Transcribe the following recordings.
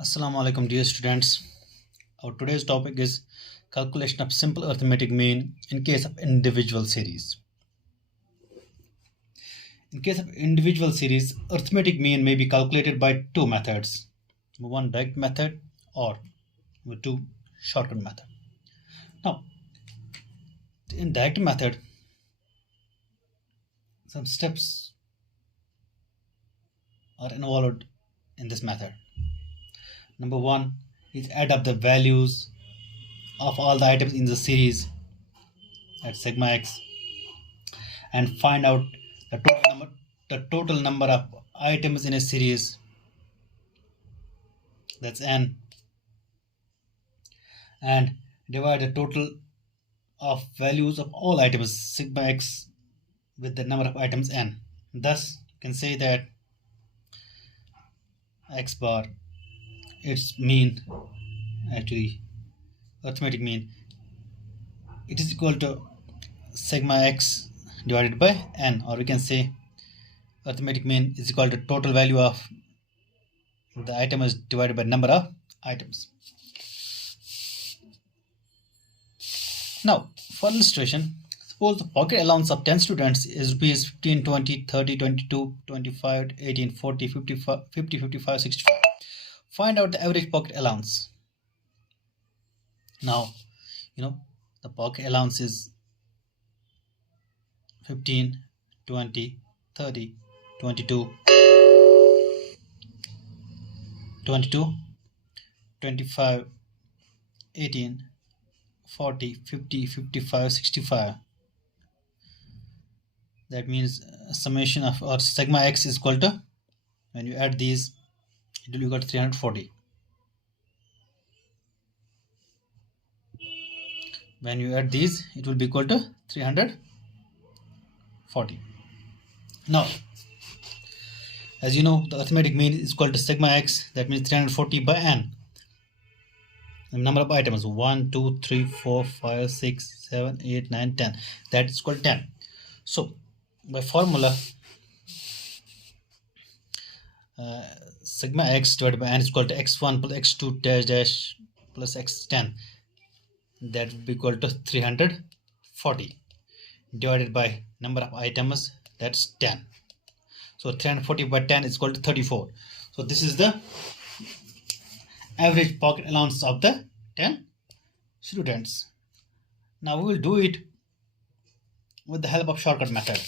Assalamu alaikum, dear students. Our today's topic is calculation of simple arithmetic mean in case of individual series. In case of individual series, arithmetic mean may be calculated by two methods. Number one, direct method, or number two, shortcut method. Now, in direct method, some steps are involved in this method. Number one is add up the values of all the items in the series at sigma x and find out the total number of items in a series, that's n, and divide the total of values of all items sigma x with the number of items n. Thus you can say that x bar, its mean, actually arithmetic mean, it is equal to sigma x divided by n, or we can say arithmetic mean is equal to total value of the item is divided by number of items. Now, for illustration, suppose the pocket allowance of 10 students is rupees 15, 20, 30, 22, 25, 18, 40, 55, 50, 55, 65. Find out the average pocket allowance. Now, the pocket allowance is 15, 20, 30, 22, 22, 25, 18, 40, 50, 55, 65. That means summation of or sigma x is equal to, when you add these, it will be equal to 340. When you add these, it will be equal to 340. Now, as you know, the arithmetic mean is equal to sigma x, that means 340 by n. The number of items 1, 2, 3, 4, 5, 6, 7, 8, 9, 10. That is equal to 10. So, by formula, sigma x divided by n is equal to x1 plus x2 dash dash plus x10. That will be equal to 340 divided by number of items, that's 10. So 340 by 10 is equal to 34. So this is the average pocket allowance of the 10 students. Now we will do it with the help of shortcut method.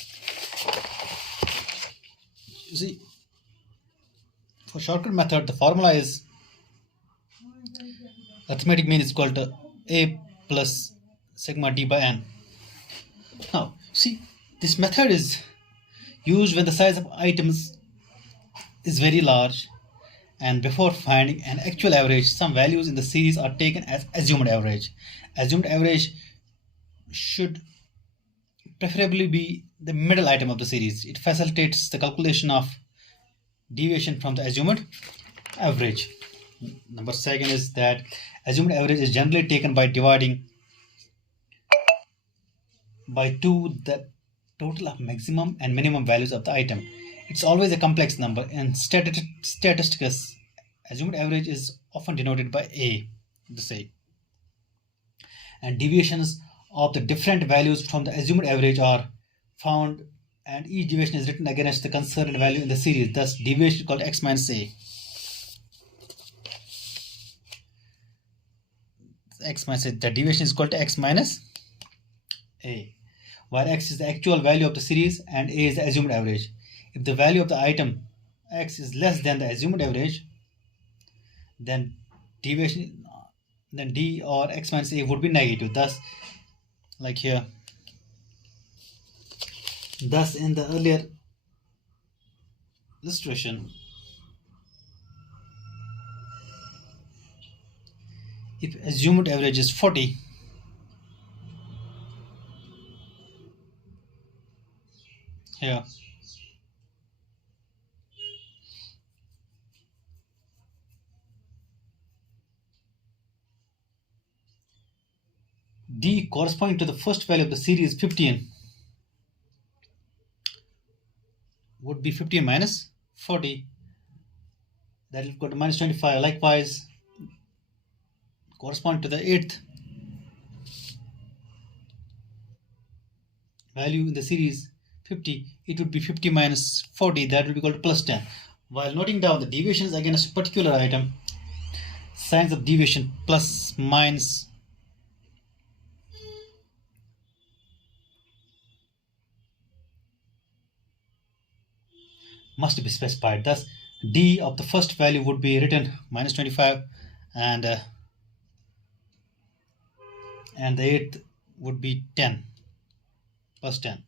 You see, for shortcut method, the formula is arithmetic mean is equal to a plus sigma d by n. Now, see, this method is used when the size of items is very large, and before finding an actual average, some values in the series are taken as assumed average. Assumed average should preferably be the middle item of the series. It facilitates the calculation of deviation from the assumed average. Number second is that assumed average is generally taken by dividing by 2 the total of maximum and minimum values of the item. It's always a complex number. In statistics, assumed average is often denoted by a, say, and deviations of the different values from the assumed average are found, and each deviation is written against the concerned value in the series. Thus, deviation is called x minus a. X minus a, the deviation is equal to x minus a, where x is the actual value of the series and a is the assumed average. If the value of the item x is less than the assumed average, then deviation, then d or x minus a would be negative. Thus, like here, thus in the earlier illustration, if assumed average is 40, here d corresponding to the first value of the series 15 would be 15 minus 40. that will go to minus 25. Likewise, correspond to the eighth value in the series 50, it would be 50 minus 40, that will be equal to plus 10. While noting down the deviations against a particular item, signs of deviation plus, minus, must be specified. Thus, d of the first value would be written minus 25, and the eighth would be 10 plus 10.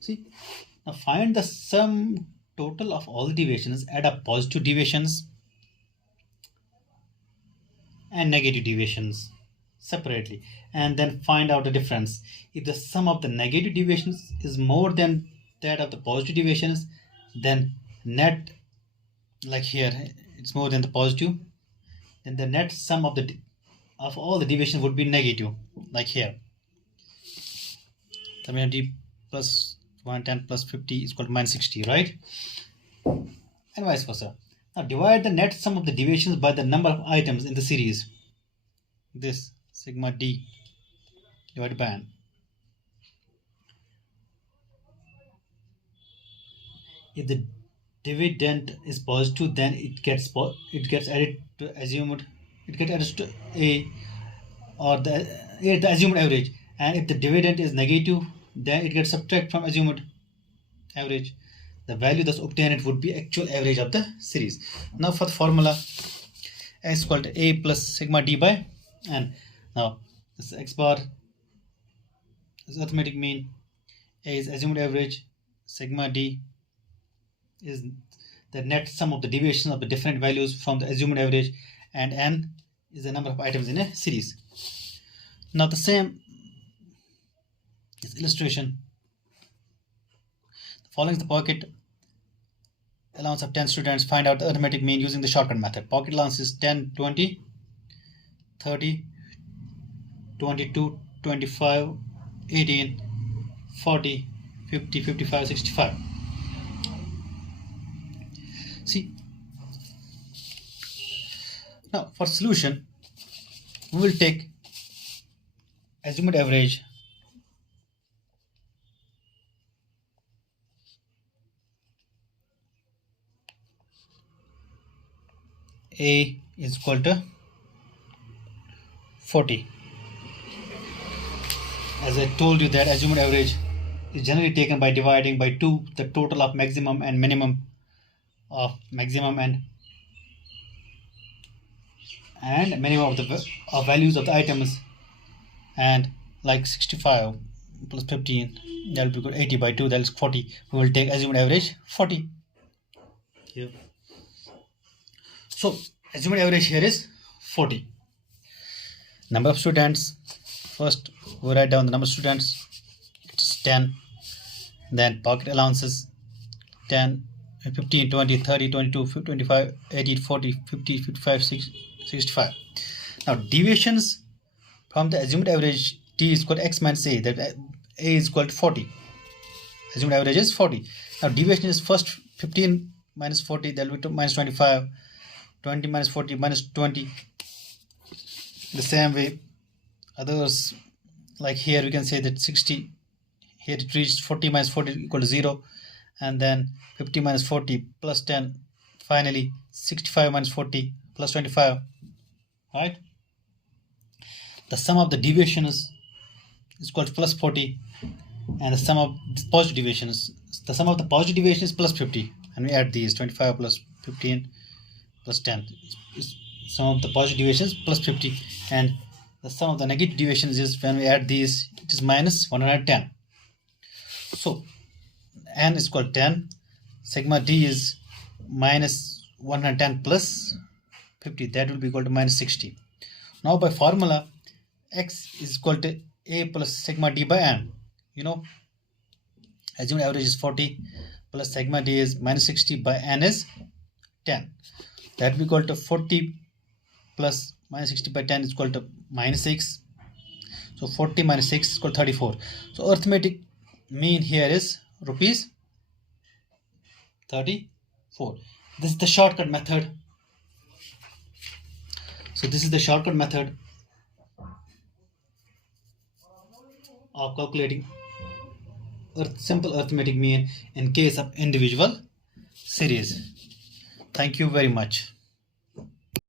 See, now find the sum total of all the deviations, add up positive deviations and negative deviations separately, and then find out the difference. If the sum of the negative deviations is more than that of the positive deviations, then net, like here it's more than the positive, then the net sum of all the deviations would be negative, like here. I mean, d plus 110 plus 50 is equal to minus 60, right? And vice versa. Now divide the net sum of the deviations by the number of items in the series. This sigma d divided by n. If the dividend is positive, then it gets added to assumed, it gets added to a, or the assumed average. And if the dividend is negative, then it gets subtracted from assumed average. The value thus obtained would be actual average of the series. Now for the formula, x is equal to a plus sigma d by n. Now this x bar is arithmetic mean, a is assumed average, sigma d is the net sum of the deviation of the different values from the assumed average, and n is the number of items in a series. Now the same is illustration. The following is the pocket allowance of 10 students. Find out the arithmetic mean using the shortcut method. Pocket allowance is 10, 20, 30, 22, 25, 18, 40, 50, 55, 65. See, now for solution, we will take assumed average a is equal to 40. As I told you that assumed average is generally taken by dividing by 2 the total of maximum and minimum of maximum and minimum of the values of the items, and like 65 plus 15, that will be equal to 80 by 2, that is 40. We will take assumed average 40 here. So assumed average here is 40. Number of students, first we write down the number of students, it's 10. Then pocket allowances 10, 15, 20, 30, 22, 25, 18, 40, 50, 55, 65. Now deviations from the assumed average t is equal to x minus a, that a is equal to 40. Assumed average is 40. Now deviation is first 15 minus 40, that will be minus 25, 20 minus 40 minus 20. The same way others, like here we can say that 60, here it reached 40 minus 40 equal to 0, and then 50 minus 40 plus 10, finally 65 minus 40 plus 25, right? The sum of the deviations is equal to plus 40, and the sum of the positive deviations, the sum of the positive deviation is plus 50, and we add these 25 plus 15 plus 10, sum of the positive deviations plus 50, and the sum of the negative deviations is, when we add these, it is minus 110. So n is equal to 10, sigma d is minus 110 plus 50, that will be equal to minus 60. Now by formula, x is equal to a plus sigma d by n. You know, assumed average is 40 plus sigma d is minus 60 by n is 10. That will be equal to 40 plus minus 60 by 10 is equal to minus 6. So 40 minus 6 is equal to 34. So arithmetic mean here is rupees 34. This is the shortcut method So this is the shortcut method of calculating simple arithmetic mean in case of individual series. Thank you very much.